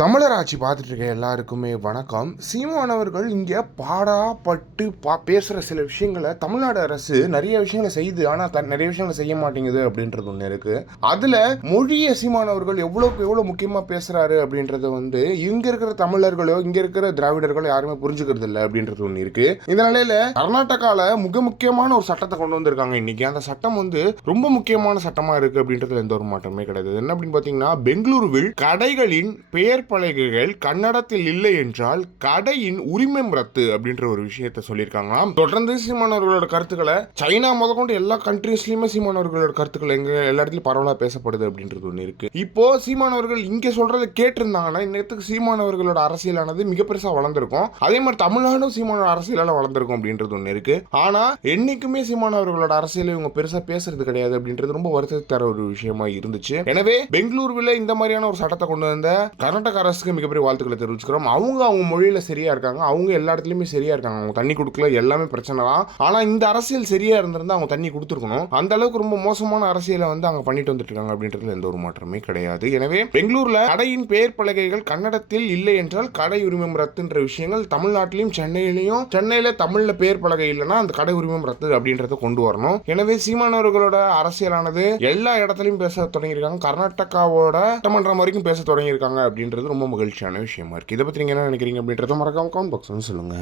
தமிழர் ஆட்சி பார்த்துட்டு இருக்க எல்லாருக்குமே வணக்கம். சீமானவர்கள் இங்கே பாடாப்பட்டு பேசுகிற சில விஷயங்களை தமிழ்நாடு அரசு நிறைய விஷயங்களை செய்யுது, ஆனால் நிறைய விஷயங்களை செய்ய மாட்டேங்குது அப்படின்றது ஒன்று இருக்குது. அதில் மொழியை சீமானவர்கள் எவ்வளோக்கு எவ்வளோ முக்கியமாக பேசுகிறாரு அப்படின்றத இங்கே இருக்கிற தமிழர்களோ இங்கே இருக்கிற திராவிடர்களோ யாருமே புரிஞ்சுக்கிறது இல்லை அப்படின்றது ஒன்று இருக்குது. இந்த நிலையில் கர்நாடகாவில் முக்கியமான ஒரு சட்டத்தை கொண்டு வந்திருக்காங்க இன்னைக்கு. அந்த சட்டம் ரொம்ப முக்கியமான சட்டமாக இருக்குது அப்படின்றதுல எந்த ஒரு மாற்றமே கிடையாது. என்ன அப்படின்னு பார்த்தீங்கன்னா, பெங்களூருவில் கடைகளின் பெயர் பலகைகள் கன்னடத்தில் இல்லை என்றால் கடையின் உரிமம் ரத்து அப்படின்ற ஒரு விஷயத்தை சொல்லியிருக்காங்க. தொடர்ந்து சீமானவர்களோட கருத்துக்களை சைனா முதற்கொண்டு எல்லா கண்ட்ரீஸ்லயுமே சீமானவர்களோட கருத்துக்கள் எல்லா இடத்துலயும் பரவலாக பேசப்படுது அப்படின்றது ஒன்று இருக்கு. இப்போ சீமானவர்கள் இங்க சொல்றதை கேட்டிருந்தாங்கன்னா இன்னத்துக்கு சீமானவர்களோட அரசியலானது மிக பெருசா வளர்ந்திருக்கும். அதே மாதிரி தமிழ்நாடும் சீமானோட அரசியலால வளர்ந்திருக்கும் அப்படின்றது ஒன்று இருக்கு. ஆனா என்னைக்குமே சீமானவர்களோட அரசியலை இவங்க பெருசா பேசுறது கிடையாது அப்படின்றது ரொம்ப வருத்தத்தை தர ஒரு விஷயமா இருந்துச்சு. எனவே பெங்களூருவில் இந்த மாதிரியான ஒரு சட்டத்தை கொண்டு வந்த கர்நாடக அரசுக்கு மிகப்பெரிய வாழ்த்துக்களை தெரிவிச்சுக்கிறோம். அவங்க மொழியில சரியா இருக்காங்க, அவங்க எல்லா இடத்துலயுமே சரியா இருக்காங்க. அவங்க தண்ணி கொடுக்கல, எல்லாமே பிரச்சனை தான். ஆனா இந்த அரசியல் சரியா இருந்திருந்தா அவங்க தண்ணி கொடுத்துருக்கணும். அந்த அளவுக்கு ரொம்ப மோசமான அரசியலை அவங்க பண்ணிட்டு வந்துட்டு இருக்காங்க அப்படின்றதுல எந்த ஒரு மாற்றமே கிடையாது. எனவே பெங்களூர்ல கடையின் பெயர் பலகைகள் கன்னடத்தில் இல்லை என்றால் கடை உரிமம் ரத்துன்ற விஷயங்கள் தமிழ்நாட்டிலையும் சென்னையில தமிழ்ல பெயர் பலகை இல்லைன்னா அந்த கடை உரிமம் ரத்து அப்படின்றத கொண்டு வரணும். எனவே சீமானவர்களோட அரசியலானது எல்லா இடத்துலயும் பேச தொடங்கியிருக்காங்க. கர்நாடகாவோட சட்டமன்றம் வரைக்கும் பேச தொடங்கியிருக்காங்க அப்படின்றது ரொம்ப மகிழ்ச்சியான விஷயமா இருக்கு. இதை பத்தி நீங்க என்ன நினைக்கிறீங்க அப்படின்றத மறக்காம கமெண்ட் பாக்ஸ்ல சொல்லுங்க.